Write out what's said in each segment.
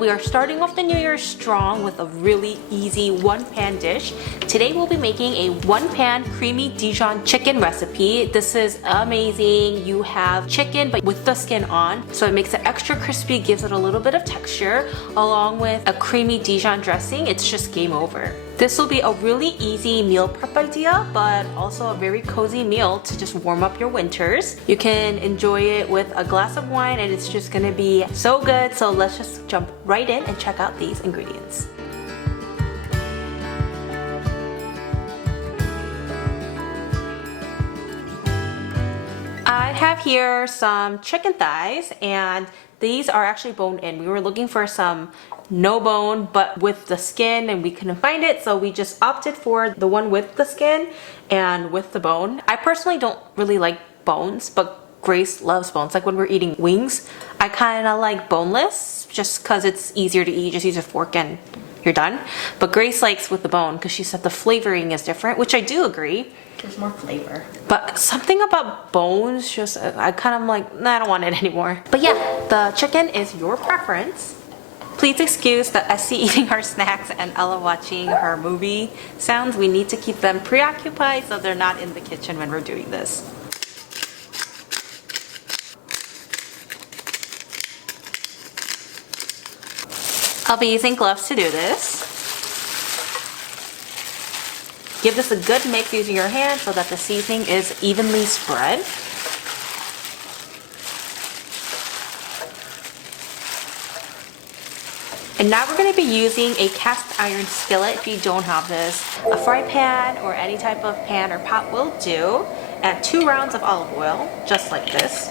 we are starting off the new year strong with a really easy one-pan dish. Today we'll be making a one-pan creamy Dijon chicken recipe. This is amazing. You have chicken but with the skin on, so it makes it extra crispy, gives it a little bit of texture, along with a creamy Dijon dressing. It's just game over. This will be a really easy meal prep idea, but also a very cozy meal to just warm up your winters. You can enjoy it with a glass of wine and it's just gonna be so good. So let's just jump right in and check out these ingredients. I have here some chicken thighs, and these are actually boned in. We were looking for some no bone but with the skin and we couldn't find it, so we just opted for the one with the skin and with the bone. I personally don't really like bones, but Grace loves bones. Like when we're eating wings, I kind of like boneless just because it's easier to eat. Just use a fork and you're done. But Grace likes with the bone because she said the flavoring is different, which I do agree. There's more flavor. But something about bones, just I kind of like, nah, I don't want it anymore. But yeah, the chicken is your preference. Please excuse the Essie eating her snacks and Ella watching her movie sounds. We need to keep them preoccupied so they're not in the kitchen when we're doing this. I'll be using gloves to do this. Give this a good mix using your hand so that the seasoning is evenly spread. And now we're going to be using a cast iron skillet if you don't have this. A fry pan or any type of pan or pot will do. Add 2 rounds of olive oil, just like this.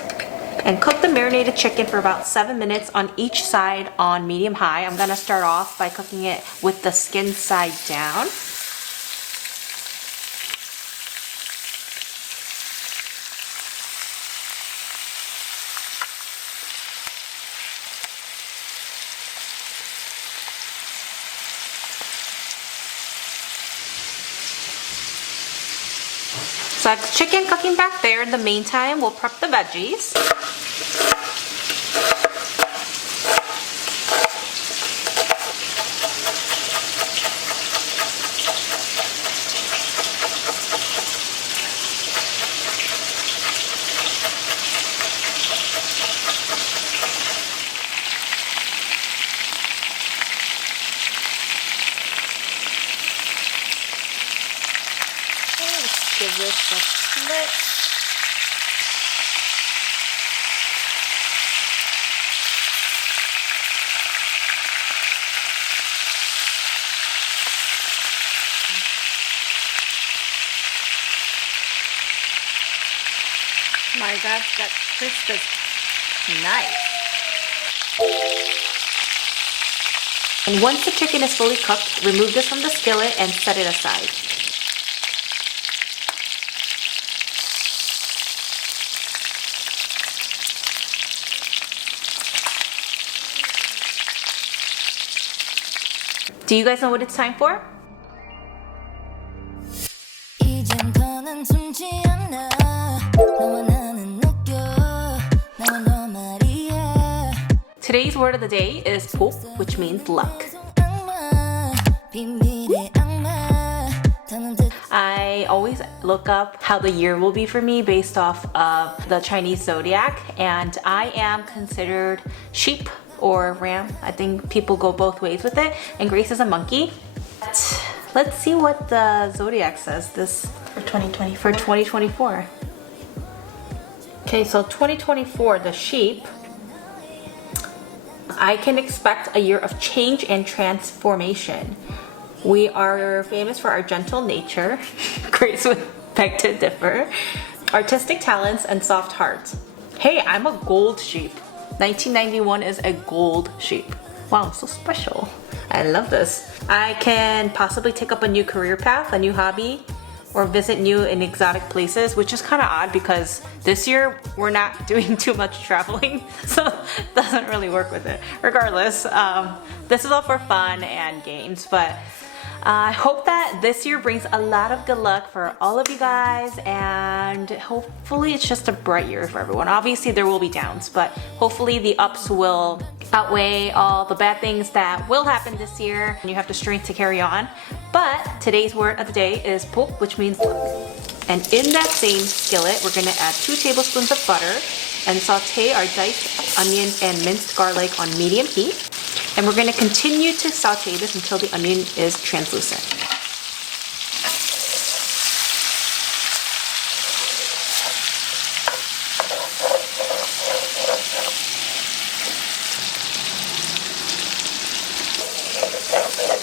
And cook the marinated chicken for about 7 minutes on each side on medium-high. I'm going to start off by cooking it with the skin side down. So I have the chicken cooking back there. In the meantime, we'll prep the veggies. Give this a split. My God, that crisp is nice. And once the chicken is fully cooked, remove this from the skillet and set it aside. Do you guys know what it's time for? Today's word of the day is 복, which means luck. I always look up how the year will be for me based off of the Chinese Zodiac, and I am considered sheep or ram. I think people go both ways with it, and Grace is a monkey. Let's see what the Zodiac says this For 2024. for 2024. Okay, so 2024, the sheep. I can expect a year of change and transformation. We are famous for our gentle nature. Grace would beg to differ. Artistic talents and soft hearts. Hey, I'm a gold sheep. 1991 is a gold sheep. Wow, so special. I love this. I can possibly take up a new career path, a new hobby, or visit new and exotic places, which is kind of odd because this year we're not doing too much traveling, so it doesn't really work with it. Regardless, this is all for fun and games, but I hope that this year brings a lot of good luck for all of you guys, and hopefully it's just a bright year for everyone. Obviously there will be downs, but hopefully the ups will outweigh all the bad things that will happen this year and you have the strength to carry on. But today's word of the day is 복, which means luck. And in that same skillet, we're gonna add 2 tablespoons of butter and saute our diced onions and minced garlic on medium heat. And we're gonna continue to saute this until the onion is translucent.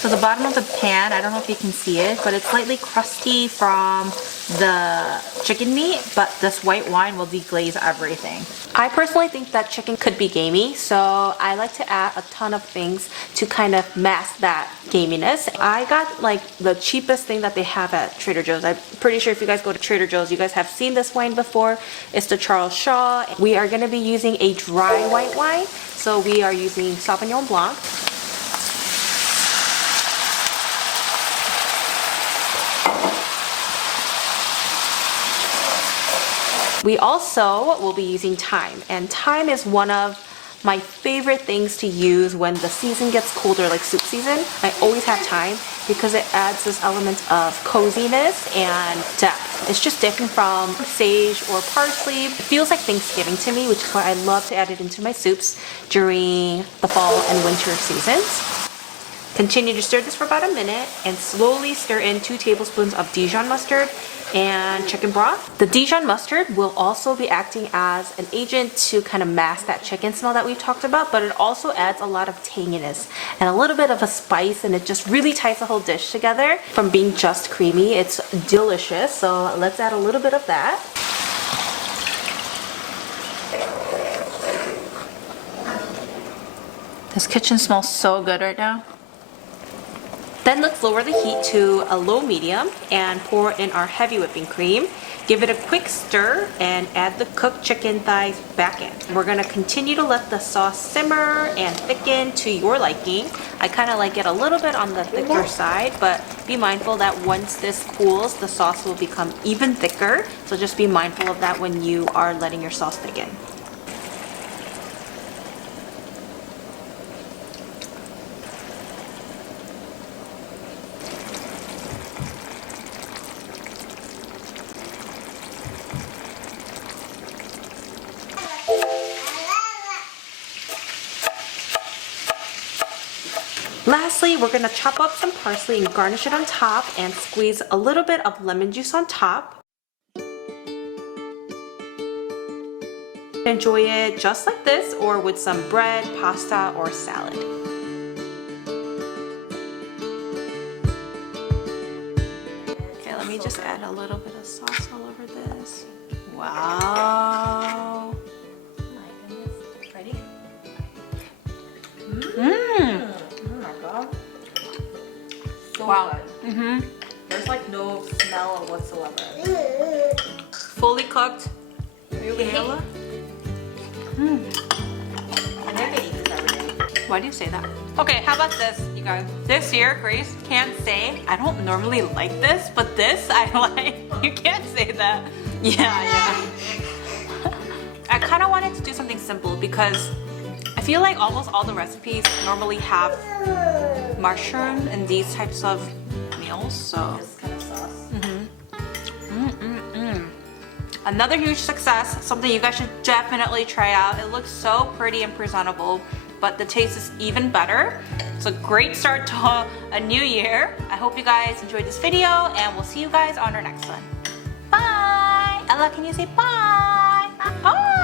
So the bottom of the pan, I don't know if you can see it, but it's slightly crusty from the chicken meat, but this white wine will deglaze everything. I personally think that chicken could be gamey, so I like to add a ton of things to kind of mask that gaminess. I got like the cheapest thing that they have at Trader Joe's. I'm pretty sure if you guys go to Trader Joe's, you guys have seen this wine before. It's the Charles Shaw. We are gonna be using a dry white wine, so we are using Sauvignon Blanc. We also will be using thyme, and thyme is one of my favorite things to use when the season gets colder, like soup season. I always have thyme because it adds this element of coziness and depth. It's just different from sage or parsley. It feels like Thanksgiving to me, which is why I love to add it into my soups during the fall and winter seasons. Continue to stir this for about a minute and slowly stir in 2 tablespoons of Dijon mustard and chicken broth. The Dijon mustard will also be acting as an agent to kind of mask that chicken smell that we've talked about, but it also adds a lot of tanginess and a little bit of a spice, and it just really ties the whole dish together from being just creamy. It's delicious, so let's add a little bit of that. This kitchen smells so good right now. Then let's lower the heat to a low medium and pour in our heavy whipping cream. Give it a quick stir and add the cooked chicken thighs back in. We're gonna continue to let the sauce simmer and thicken to your liking. I kind of like it a little bit on the thicker side, but be mindful that once this cools, the sauce will become even thicker. So just be mindful of that when you are letting your sauce thicken. Lastly, we're gonna chop up some parsley and garnish it on top and squeeze a little bit of lemon juice on top. Enjoy it just like this or with some bread, pasta, or salad. Okay, let me just add a little bit of sauce all over this. Wow. Oh my goodness. Ready? Mmm. So Wow. good. Mm-hmm. There's like no smell whatsoever. Fully cooked. Vanilla. And I can eat this every day. Why do you say that? Okay, how about this, you guys? This year, Grace can't say, I don't normally like this, but this I like. You can't say that. Yeah. I kind of wanted to do something simple because I feel like almost all the recipes normally have mushroom and these types of meals, so. This kind of sauce. Another huge success, something you guys should definitely try out. It looks so pretty and presentable, but the taste is even better. It's a great start to a new year. I hope you guys enjoyed this video, and we'll see you guys on our next one. Bye! Ella, can you say bye? Bye!